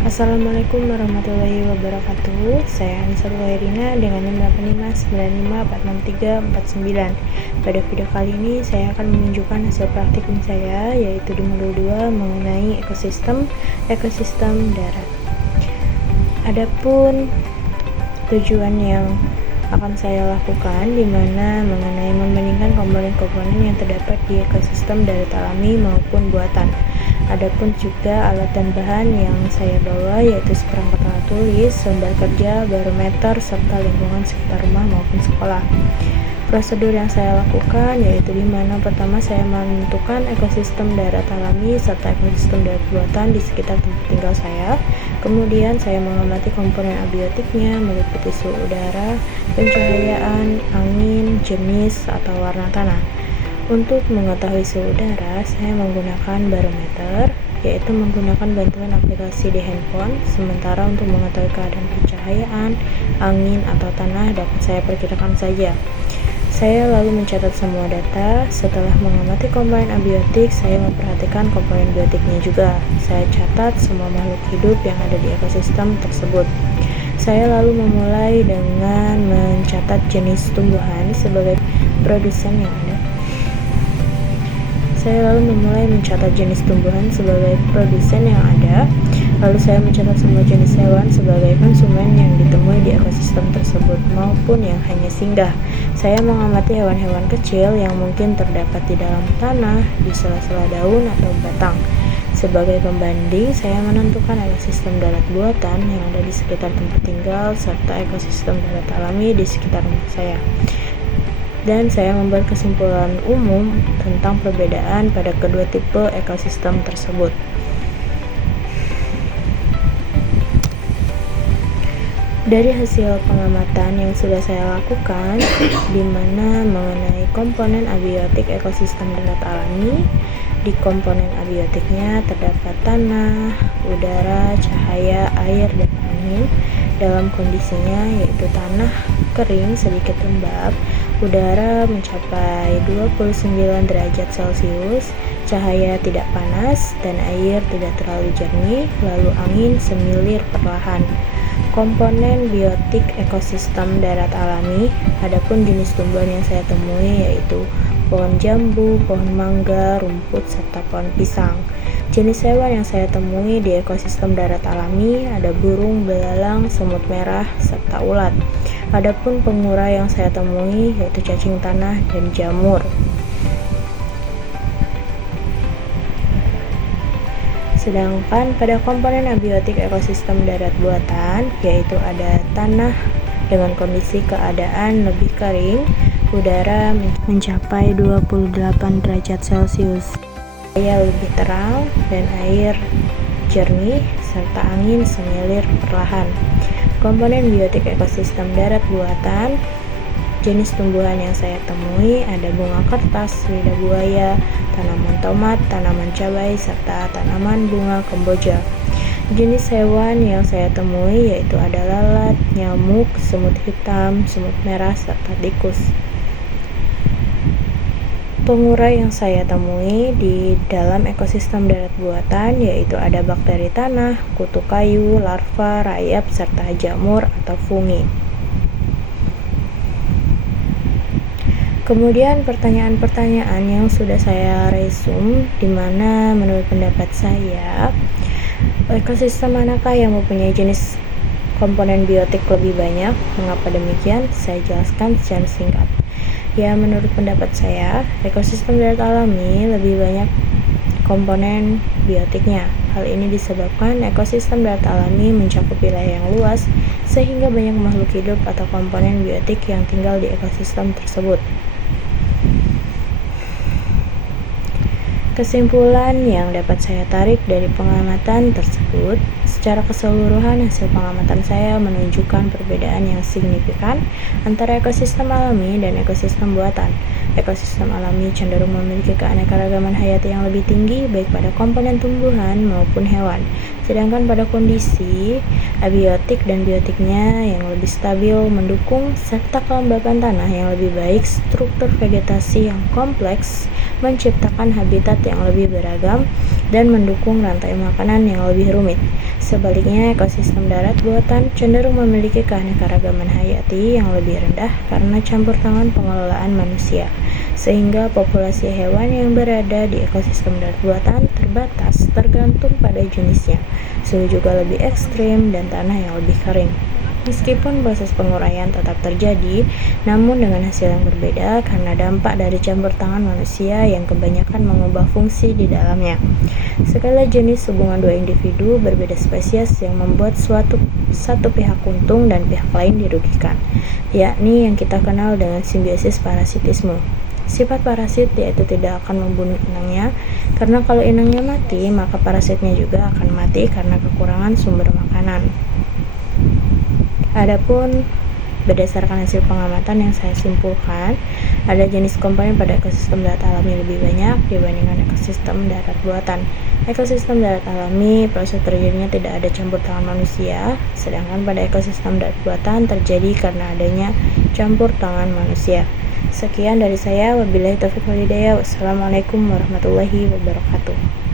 Assalamualaikum warahmatullahi wabarakatuh. Saya Anissa Wairina dengan nomor 8595463469. Pada video kali ini saya akan menunjukkan hasil praktikum saya, yaitu di modul 2 mengenai ekosistem darat. Adapun tujuan yang akan saya lakukan di mana mengenai membandingkan komponen-komponen yang terdapat di ekosistem darat alami maupun buatan. Adapun juga alat dan bahan yang saya bawa yaitu seperangkat alat tulis, lembar kerja, barometer, serta lingkungan sekitar rumah maupun sekolah. Prosedur yang saya lakukan yaitu di mana pertama saya menentukan ekosistem darat alami serta ekosistem darat buatan di sekitar tempat tinggal saya. Kemudian saya mengamati komponen abiotiknya meliputi suhu udara, pencahayaan, angin, jenis atau warna tanah. Untuk mengetahui suhu udara, saya menggunakan barometer, yaitu menggunakan bantuan aplikasi di handphone. Sementara untuk mengetahui keadaan pencahayaan, angin, atau tanah dapat saya perkirakan saja. Saya lalu mencatat semua data. Setelah mengamati komponen abiotik, saya memperhatikan komponen biotiknya juga. Saya catat semua makhluk hidup yang ada di ekosistem tersebut. Saya lalu memulai dengan mencatat jenis tumbuhan sebagai produsen yang ada. Lalu saya mencatat semua jenis hewan sebagai konsumen yang ditemui di ekosistem tersebut maupun yang hanya singgah. Saya mengamati hewan-hewan kecil yang mungkin terdapat di dalam tanah, di sela-sela daun atau batang. Sebagai pembanding, saya menentukan ekosistem darat buatan yang ada di sekitar tempat tinggal serta ekosistem darat alami di sekitar rumah saya. Dan saya membuat kesimpulan umum tentang perbedaan pada kedua tipe ekosistem tersebut. Dari hasil pengamatan yang sudah saya lakukan, di mana mengenai komponen abiotik ekosistem darat alami, di komponen abiotiknya terdapat tanah, udara, cahaya, air, dan angin. Dalam kondisinya yaitu tanah kering sedikit lembab, udara mencapai 29 derajat Celcius, cahaya tidak panas, dan air tidak terlalu jernih, lalu angin semilir perlahan. Komponen biotik ekosistem darat alami, adapun jenis tumbuhan yang saya temui yaitu pohon jambu, pohon mangga, rumput, serta pohon pisang. Jenis hewan yang saya temui di ekosistem darat alami ada burung, belalang, semut merah, serta ulat. Adapun pengurai yang saya temui yaitu cacing tanah dan jamur. Sedangkan pada komponen abiotik ekosistem darat buatan yaitu ada tanah dengan kondisi keadaan lebih kering, udara mencapai 28 derajat Celcius, cahaya lebih terang dan air jernih serta angin semilir perlahan. Komponen biotik ekosistem darat buatan, jenis tumbuhan yang saya temui ada bunga kertas, lidah buaya, tanaman tomat, tanaman cabai, serta tanaman bunga kemboja. Jenis hewan yang saya temui yaitu ada lalat, nyamuk, semut hitam, semut merah, serta tikus. Pengurai yang saya temui di dalam ekosistem darat buatan yaitu ada bakteri tanah, kutu kayu, larva, rayap, serta jamur atau fungi. Kemudian pertanyaan-pertanyaan yang sudah saya resume, di mana menurut pendapat saya ekosistem manakah yang mempunyai jenis komponen biotik lebih banyak? Mengapa demikian? Saya jelaskan secara singkat. Ya, menurut pendapat saya, ekosistem darat alami lebih banyak komponen biotiknya. Hal ini disebabkan ekosistem darat alami mencakup wilayah yang luas, sehingga banyak makhluk hidup atau komponen biotik yang tinggal di ekosistem tersebut. Kesimpulan yang dapat saya tarik dari pengamatan tersebut, secara keseluruhan hasil pengamatan saya menunjukkan perbedaan yang signifikan antara ekosistem alami dan ekosistem buatan. Ekosistem alami cenderung memiliki keanekaragaman hayati yang lebih tinggi baik pada komponen tumbuhan maupun hewan. Sedangkan pada kondisi abiotik dan biotiknya yang lebih stabil mendukung serta kelembapan tanah yang lebih baik, struktur vegetasi yang kompleks menciptakan habitat yang lebih beragam dan mendukung rantai makanan yang lebih rumit. Sebaliknya, ekosistem darat buatan cenderung memiliki keanekaragaman hayati yang lebih rendah karena campur tangan pengelolaan manusia, sehingga populasi hewan yang berada di ekosistem darat buatan terbatas tergantung pada jenisnya. Suhu juga lebih ekstrim dan tanah yang lebih kering. Meskipun proses penguraian tetap terjadi, namun dengan hasil yang berbeda karena dampak dari campur tangan manusia yang kebanyakan mengubah fungsi di dalamnya. Segala jenis hubungan dua individu berbeda spesies yang membuat satu pihak untung dan pihak lain dirugikan, yakni yang kita kenal dengan simbiosis parasitisme. Sifat parasit yaitu tidak akan membunuh inangnya, karena kalau inangnya mati, maka parasitnya juga akan mati karena kekurangan sumber makanan. Adapun berdasarkan hasil pengamatan yang saya simpulkan, ada jenis komponen pada ekosistem darat alami lebih banyak dibandingkan ekosistem darat buatan. Ekosistem darat alami, proses terjadinya tidak ada campur tangan manusia, sedangkan pada ekosistem darat buatan terjadi karena adanya campur tangan manusia. Sekian dari saya, wabillahi taufiq wal hidayah. Wassalamualaikum warahmatullahi wabarakatuh.